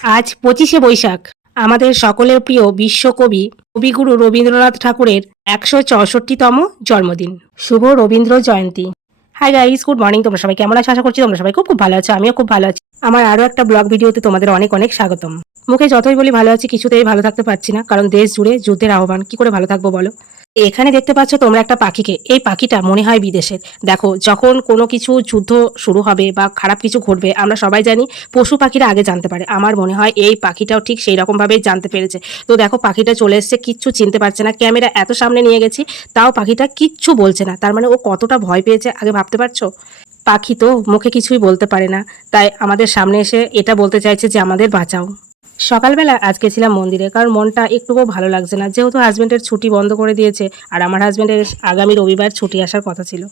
আজ পঁচিশে বৈশাখ। আমাদের সকলের প্রিয় বিশ্বকবি কবিগুরু রবীন্দ্রনাথ ঠাকুরের একশো চৌষট্টিতম জন্মদিন। শুভ Rabindra Jayanti. Hi guys good morning তোমরা সবাই কেমন আছো? আশা করছি তোমরা সবাই খুব খুব ভালো আছো। আমিও খুব ভালো আছি। আমার আরও একটা ব্লগ ভিডিওতে তোমাদের অনেক অনেক স্বাগতম। মুখে যতই বলি ভালো আছি, কিছুতেই ভালো থাকতে পারছি না, কারণ দেশ জুড়ে যুদ্ধের আহ্বান, কি করে ভালো থাকব বলো? এখানে দেখতে পাচ্ছ তোমরা একটা পাখিকে, এই পাখিটা মনে হয় বিদেশের। দেখো, যখন কোনো কিছু যুদ্ধ শুরু হবে বা খারাপ কিছু ঘটবে, আমরা সবাই জানি পশু পাখিরা আগে জানতে পারে। আমার মনে হয় এই পাখিটাও ঠিক সেই রকমভাবেই জানতে পেরেছে। তো দেখো, পাখিটা চলে এসছে, কিচ্ছু চিনতে পারছে না, ক্যামেরা এত সামনে নিয়ে গেছি, তাও পাখিটা কিচ্ছু বলছে না। তার মানে ও কতটা ভয় পেয়েছে, আগে ভাবতে পারছ? পাখি তো মুখে কিছুই বলতে পারে না। তাই আমাদের সামনে এসে এটা বলতে চাইছে যে আমাদের বাঁচাও। সকালবেলা আজকে ছিলাম মন্দিরে, কারণ মনটা একটুও ভালো লাগছে না। যেহেতু হাজব্যান্ডের ছুটি বন্ধ করে দিয়েছে, আর আমার হাজব্যান্ডের আগামী রবিবার ছুটি আসার কথা ছিল।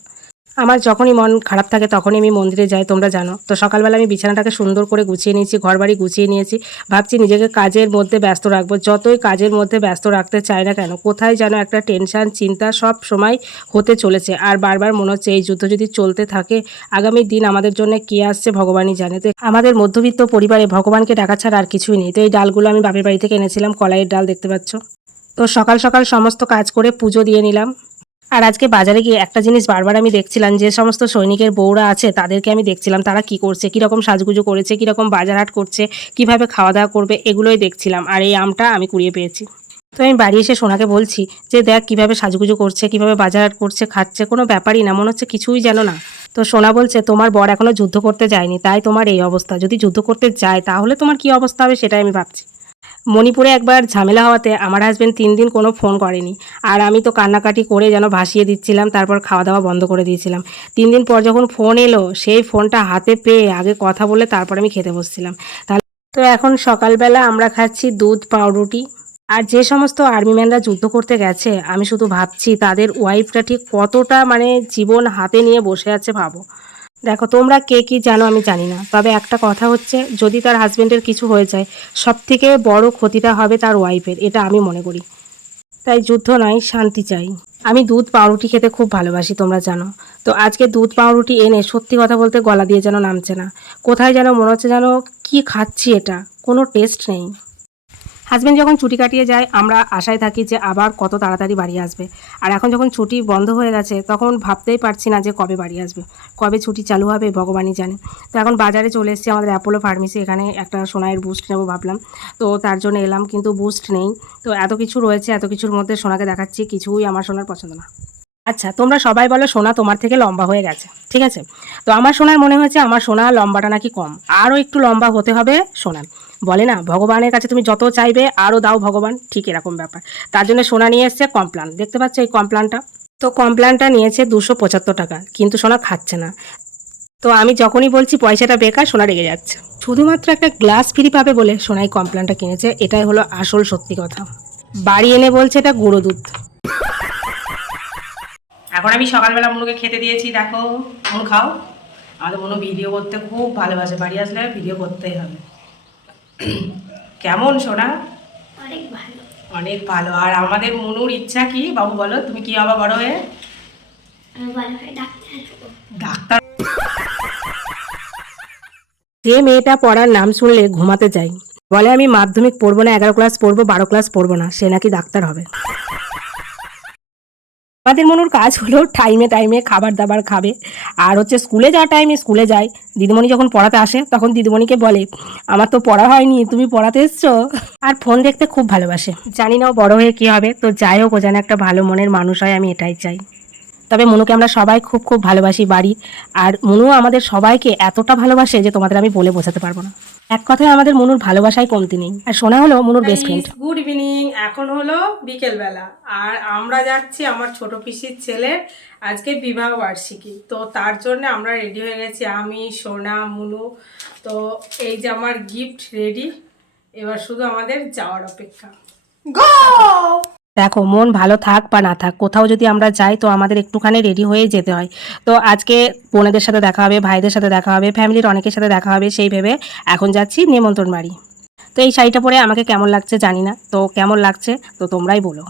আমার যখনই মন খারাপ থাকে তখনই আমি মন্দিরে যাই, তোমরা জানো। তো সকালবেলা আমি বিছানাটাকে সুন্দর করে গুছিয়ে নিয়েছি, ঘরবাড়ি গুছিয়ে নিয়েছি। ভাবছি নিজেকে কাজের মধ্যে ব্যস্ত রাখব। যতই কাজের মধ্যে ব্যস্ত রাখতে চাই না কেন, কোথায় যেন একটা টেনশন চিন্তা সব সময় হতে চলেছে। আর বারবার মনে হচ্ছে এই যুদ্ধ যদি চলতে থাকে, আগামী দিন আমাদের জন্য কি আসছে ভগবানই জানে। তো আমাদের মধ্যবিত্ত পরিবারে ভগবানকে ডাকা ছাড়া আর কিছুই নেই। তো এই ডালগুলো আমি বাপের বাড়ি থেকে এনেছিলাম, কলাইয়ের ডাল দেখতে পাচ্ছ। তো সকাল সকাল সমস্ত কাজ করে পুজো দিয়ে নিলাম। আর আজকে বাজারে গিয়ে একটা জিনিস বারবার আমি দেখছিলাম যে সমস্ত সৈনিকের বউরা আছে, তাদেরকে আমি দেখছিলাম, তারা কি করছে, কীরকম সাজগুজো করেছে, কীরকম বাজার হাট করছে, কীভাবে খাওয়া দাওয়া করবে, এগুলোই দেখছিলাম। আর এই আমটা আমি কুড়িয়ে পেয়েছি। তো আমি বাড়ি এসে সোনাকে বলছি যে, দেখ, কীভাবে সাজগুজো করছে, কীভাবে বাজার হাট করছে, খাচ্ছে, কোনো ব্যাপারই না, মনে হচ্ছে কিছুই যেন না। তো সোনা বলছে, তোমার বর এখনও যুদ্ধ করতে যায়নি, তাই তোমার এই অবস্থা। যদি যুদ্ধ করতে যায়, তাহলে তোমার কি অবস্থা হবে, সেটাই আমি ভাবছি। মণিপুরে একবার ঝামেলা হওয়াতে আমার হাজব্যান্ড তিন দিন কোনো ফোন করেনি। আর আমি তো কান্নাকাটি করে যেন ভাসিয়ে দিচ্ছিলাম, তারপর খাওয়া দাওয়া বন্ধ করে দিয়েছিলাম। তিন দিন পর যখন ফোন এলো, সেই ফোনটা হাতে পেয়ে আগে কথা বলে তারপর আমি খেতে বসছিলাম। তাহলে তো এখন সকালবেলা আমরা খাচ্ছি দুধ, পাউরুটি। আর যে সমস্ত আর্মিম্যানরা যুদ্ধ করতে গেছে, আমি শুধু ভাবছি তাদের ওয়াইফটা ঠিক কতটা মানে জীবন হাতে নিয়ে বসে আছে ভাবো। দেখো, তোমরা কে কি জানো আমি জানি না। তবে একটা কথা হচ্ছে, যদি তার হাজবেন্ডের কিছু হয়ে যায় সব থেকে বড় ক্ষতিটা হবে তার ওয়াইফের এটা আমি মনে করি। তাই যুদ্ধ নয় শান্তি চাই। আমি দুধ পাউরুটি খেতে খুব ভালোবাসি, তোমরা জানো। তো আজকে দুধ পাউরুটি এনে সত্যি কথা বলতে গলা দিয়ে যেন নামছে না। কোথায় যেন মনে হচ্ছে যেন কি খাচ্ছি এটা, কোনো টেস্ট নেই। হাজব্যান্ড যখন ছুটি কাটিয়ে যায়, আমরা আশায় থাকি যে আবার কত তাড়াতাড়ি বাড়ি আসবে। আর এখন যখন ছুটি বন্ধ হয়ে গেছে, তখন ভাবতেই পারছি না যে কবে বাড়ি আসবে। কবে ছুটি চালু হবে, ভগবানই জানে। তো এখন বাজারে চলে এসেছি, আমাদের অ্যাপোলো ফার্মেসি এখানে একটা সোনাইয়ের বুস্ট নেব ভাবলাম। তো তার জন্য এলাম, কিন্তু বুস্ট নেই। তো এত কিছু রয়েছে, এত কিছুর মধ্যে সোনাকে দেখাচ্ছি, কিছুই আমার সোনার পছন্দ না। আচ্ছা তোমরা সবাই বলো সোনা তোমার থেকে লম্বা হয়ে গেছে, ঠিক আছে? তো আমার সোনার মনে হয়েছে, আমার সোনা লম্বাটা নাকি কম। আরও একটু লম্বা হতে হবে সোনার। বলে না, ভগবানের কাছে তুমি যত চাইবে আরও দাও ভগবান, ঠিক এরকম ব্যাপার। তার জন্য সোনা নিয়ে এসছে কমপ্লান। দেখতে পাচ্ছ এই কমপ্লানটা? তো কমপ্লানটা নিয়েছে দুশো পঁচাত্তর টাকা, কিন্তু সোনা খাচ্ছে না। তো আমি যখনই বলছি পয়সাটা বেকার, সোনা রেগে যাচ্ছে। শুধুমাত্র একটা গ্লাস ফ্রি পাবে বলে সোনাই কমপ্লানটা কিনেছে, এটাই হলো আসল সত্যি কথা। বাড়ি এনে বলছে এটা গুঁড়ো দুধ। এখন আমি সকালবেলা মনুকে খেতে দিয়েছি, দেখো। মনু খাও। আমাদের মনু ভিডিও করতে খুব ভালোবাসে, বাড়ি আসলে ভিডিও করতেই হবে। কেমন সোনা? অনেক ভালো। অনেক ভালো। আর আমাদের মনুর ইচ্ছা কি? বাবু বলো তুমি কি হবা বড় হয়ে? আমি ভালো ডাক্তার ডাক্তার? যে মেয়েটা পড়ার নাম শুনলে ঘুমাতে চাই বলে আমি মাধ্যমিক পড়ব না এগারো ক্লাস পড়ব বারো ক্লাস পড়ব না সে নাকি ডাক্তার হবে। আমাদের মনুর কাজ হলো টাইমে টাইমে খাবার দাবার খাবে। আর হচ্ছে স্কুলে যাওয়ার টাইমে স্কুলে যায় দিদিমণি যখন পড়াতে আসে, তখন দিদিমণিকে বলে, আমার তো পড়া হয়নি, তুমি পড়াতে এসছো? আর ফোন দেখতে খুব ভালোবাসে। জানি না বড় হয়ে কি হবে, তো যাই হোক, ও যেন একটা ভালো মনের মানুষ হয়, আমি এটাই চাই। তবে মনুকে আমরা সবাই খুব খুব ভালোবাসি বাড়ি। আর মনু আমাদের সবাইকে এতটা ভালোবাসে যে তোমাদের আমি বলে বোঝাতে পারব না। এক কথায় আমাদের মনুর ভালোবাসায় কমতি নেই। আর শোনা হলো মনুর বেস্ট ফ্রেন্ড গুড ইভিনিং এখন হলো বিকেলবেলা। আর আমরা যাচ্ছি আমার ছোট পিসির ছেলের আজকে বিবাহ বার্ষিকী। তো তার জন্য আমরা রেডি হয়ে গেছি। আমি, সোনা, মুনু। তো এই যে আমার গিফট রেডি এবার শুধু আমাদের যাওয়ার অপেক্ষা। দেখো, মন ভালো থাক বা না থাক, কোথাও যদি আমরা যাই তো আমাদের একটুখানি রেডি হয়ে যেতে হয়। তো আজকে বোনেদের সাথে দেখা হবে, ভাইদের সাথে দেখা হবে ফ্যামিলির অনেকের সাথে দেখা হবে, সেই ভেবে এখন যাচ্ছি নিমন্ত্রণ বাড়ি। তো এই শাড়িটা পরে আমাকে কেমন লাগছে জানি না, তো কেমন লাগছে তো তোমরাই বলো।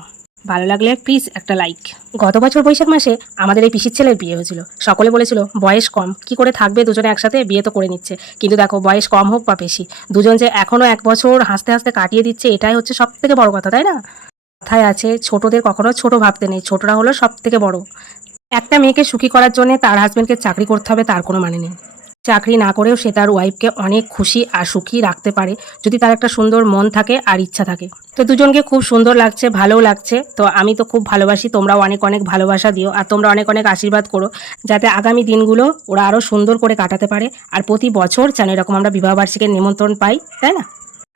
ভালো লাগলে প্লিজ একটা লাইক গত বছর বৈশাখ মাসে আমাদের এই পিসির ছেলের বিয়ে হয়েছিল। সকলে বলেছিল, বয়স কম, কি করে থাকবে দুজনে একসাথে, বিয়ে তো করে নিচ্ছে। কিন্তু দেখো, বয়স কম হোক বা বেশি, দুজন যে এখনও এক বছর হাসতে হাসতে কাটিয়ে দিচ্ছে, এটাই হচ্ছে সব থেকে বড় কথা, তাই না? কথায় আছে, ছোটদের কখনো ছোট ভাবতে নেই, ছোটরা হলো সব থেকে বড়। একটা মেয়েকে সুখী করার জন্য তার হাজবেন্ডকে চাকরি করতে হবে তার কোনো মানে নেই। চাকরি না করেও সে তার ওয়াইফকে অনেক খুশি আর সুখী রাখতে পারে, যদি তার একটা সুন্দর মন থাকে আর ইচ্ছা থাকে। তো দুজনকে খুব সুন্দর লাগছে, ভালোও লাগছে। তো আমি তো খুব ভালোবাসি, তোমরাও অনেক অনেক ভালোবাসা দিও আর তোমরা অনেক অনেক আশীর্বাদ করো, যাতে আগামী দিনগুলো ওরা আরও সুন্দর করে কাটাতে পারে। আর প্রতি বছর যেন এরকম আমরা বিবাহবার্ষিকীর নিমন্ত্রণ পাই, তাই না?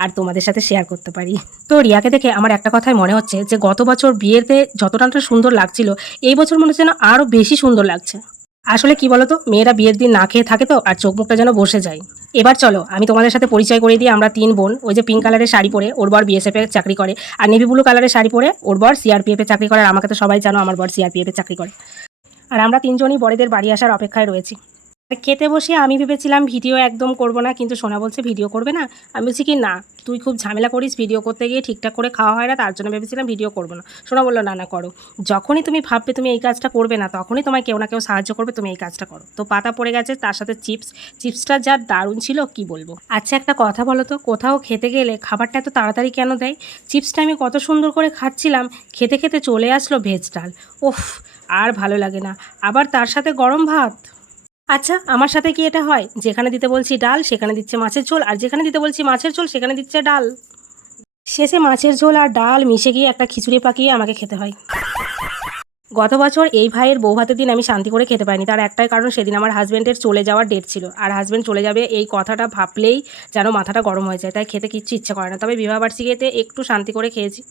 আর তোমাদের সাথে শেয়ার করতে পারি। তো রিয়াকে দেখে আমার একটা কথাই মনে হচ্ছে যে, গত বছর বিয়েতে যতটা সুন্দর লাগছিল, এই বছর মনে হচ্ছে যেন আরও বেশি সুন্দর লাগছে। আসলে কি বলতো, মেয়েরা বিয়ের দিন না খেয়ে থাকে তো, আর চোখ মুখটা যেন বসে যায়। এবার চলো, আমি তোমাদের সাথে পরিচয় করে দিই, আমরা তিন বোন। ওই যে পিঙ্ক কালারের শাড়ি পরে ওর বর বিএসএফ চাকরি করে, আর নেভি ব্লু কালারের শাড়ি পরে ওর বর সিআরপিএফ চাকরি করে, আর আমাকে তো সবাই জানো, আমার বর সিআরপিএফ চাকরি করে। আর আমরা তিনজনই বড়দের বাড়ি আসার অপেক্ষায় রয়েছি। খেতে বসে আমি ভেবেছিলাম ভিডিও একদম করব না, কিন্তু সোনা বলছে ভিডিও করবে না। আমি বলছি কি, না, তুই খুব ঝামেলা করিস, ভিডিও করতে গিয়ে ঠিকঠাক করে খাওয়া হয় না, তার জন্য ভেবেছিলাম ভিডিও করব না। সোনা বলল, না না, করো। যখনই তুমি ভাববে তুমি এই কাজটা করবে না, তখনই তোমায় কেউ না কেউ সাহায্য করবে, তুমি এই কাজটা করো। তো পাতা পড়ে গেছে, তার সাথে চিপস, চিপসটা যা দারুণ ছিল, কি বলব? আচ্ছা একটা কথা বলো তো, কোথাও খেতে গেলে খাবারটা এত তাড়াতাড়ি কেন দেয়? চিপসটা আমি কত সুন্দর করে খাচ্ছিলাম, খেতে খেতে চলে আসলো ভেজ ডাল। ওফ আর ভালো লাগে না। আবার তার সাথে গরম ভাত? আচ্ছা আমার সাথে কি এটা হয়? যেখানে দিতে বলছি ডাল, সেখানে দিচ্ছে মাছের ঝোল, আর যেখানে দিতে বলছি মাছের ঝোল, সেখানে দিচ্ছে ডাল। শেষে মাছের ঝোল আর ডাল মিশে গিয়ে একটা খিচুড়ি পাকিয়ে আমাকে খেতে হয়। গত বছর এই ভাইয়ের বউ ভাতের দিন আমি শান্তি করে খেতে পাইনি তার একটাই কারণ, সেদিন আমার হাজব্যান্ডের চলে যাওয়ার ডেট ছিল। আর হাজব্যান্ড চলে যাবে এই কথাটা ভাবলেই যেন মাথাটা গরম হয়ে যায়। তাই খেতে কিচ্ছু ইচ্ছে করে না। তবে বিবাহবার্ষিকীতে একটু শান্তি করে খেয়েছি।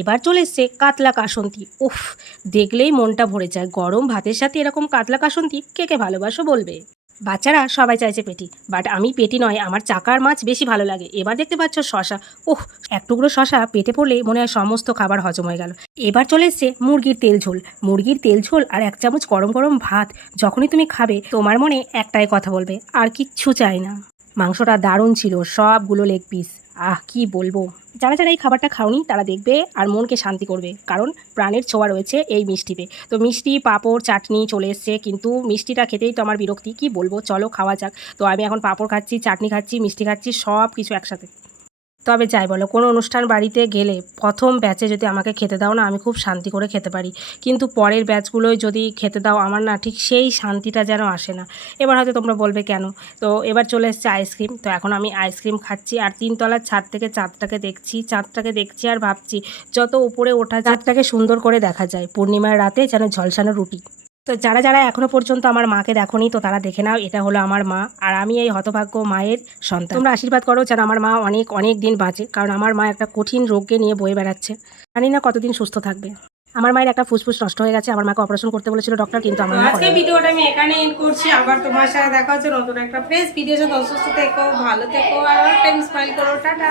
এবার চলে এসছে কাতলা কাসন্তি। উফ, দেখলেই মনটা ভরে যায়। গরম ভাতের সাথে এরকম কাতলা কাসন্তি কে কে ভালোবাসো বলবে? বাচ্চারা সবাই চাইছে পেটি বাট আমি পেটি নয়, আমার চাকার মাছ বেশি ভালো লাগে। এবার দেখতে পাচ্ছ শশা। ওহ এক টুকরো শশা পেটে পড়লেই মনে হয় সমস্ত খাবার হজম হয়ে গেল। এবার চলে এসছে মুরগির তেল ঝোল। মুরগির তেল ঝোল আর এক চামচ গরম গরম ভাত, যখনই তুমি খাবে, তোমার মনে একটাই কথা বলবে, আর কিচ্ছু চাই না। মাংসটা দারুণ ছিল, সবগুলো লেগ পিস আহ, কি বলব? যারা যারা এই খাবারটা খাওনি, তারা দেখবে আর মনকে শান্তি করবে, কারণ প্রাণের ছোঁয়া রয়েছে এই মিষ্টিতে। তো মিষ্টি, পাঁপড়, চাটনি চলে এসছে, কিন্তু মিষ্টিটা খেতেই তো আমার বিরক্তি, কি বলব? চলো খাওয়া যাক। তো আমি এখন পাঁপড় খাচ্ছি, চাটনি খাচ্ছি, মিষ্টি খাচ্ছি সব কিছু একসাথে। তবে যাই বলো, কোনো অনুষ্ঠান বাড়িতে গেলে প্রথম ব্যাচে যদি আমাকে খেতে দাও না, আমি খুব শান্তি করে খেতে পারি। কিন্তু পরের ব্যাচগুলোয় যদি খেতে দাও আমার না, ঠিক সেই শান্তিটা যেন আসে না। এবার হয়তো তোমরা বলবে কেন? তো এবার চলে এসছে আইসক্রিম তো এখন আমি আইসক্রিম খাচ্ছি আর তিনতলার ছাদ থেকে চাঁদটাকে দেখছি চাঁদটাকে দেখছি আর ভাবছি যত উপরে ওঠা চাঁদটাকে সুন্দর করে দেখা যায়। পূর্ণিমার রাতে যেন ঝলসানো রুটি। তো যারা যারা এখনও পর্যন্ত আমার মাকে দেখোনি তো তারা দেখে নাও এটা হলো আমার মা। আর আমি এই হতভাগ্য মায়ের সন্তান। তোমরা আশীর্বাদ করো যেন আমার মা অনেক অনেক দিন বাঁচে কারণ আমার মা একটা কঠিন রোগকে নিয়ে বয়ে বেড়াচ্ছে। জানি না কতদিন সুস্থ থাকবে। আমার মায়ের একটা ফুসফুস নষ্ট হয়ে গেছে আমার মাকে অপারেশন করতে বলেছিল ডক্টর কিন্তু আমার আজকে ভিডিওটা আমি এখানে এন্ড করছি। আবার তোমার সাথে দেখা হচ্ছে নতুন একটা ফ্রেশ ভিডিও সাথে অসুস্থ থেকো ভালো থেকো আর টাইম স্মাইল করো টাটা।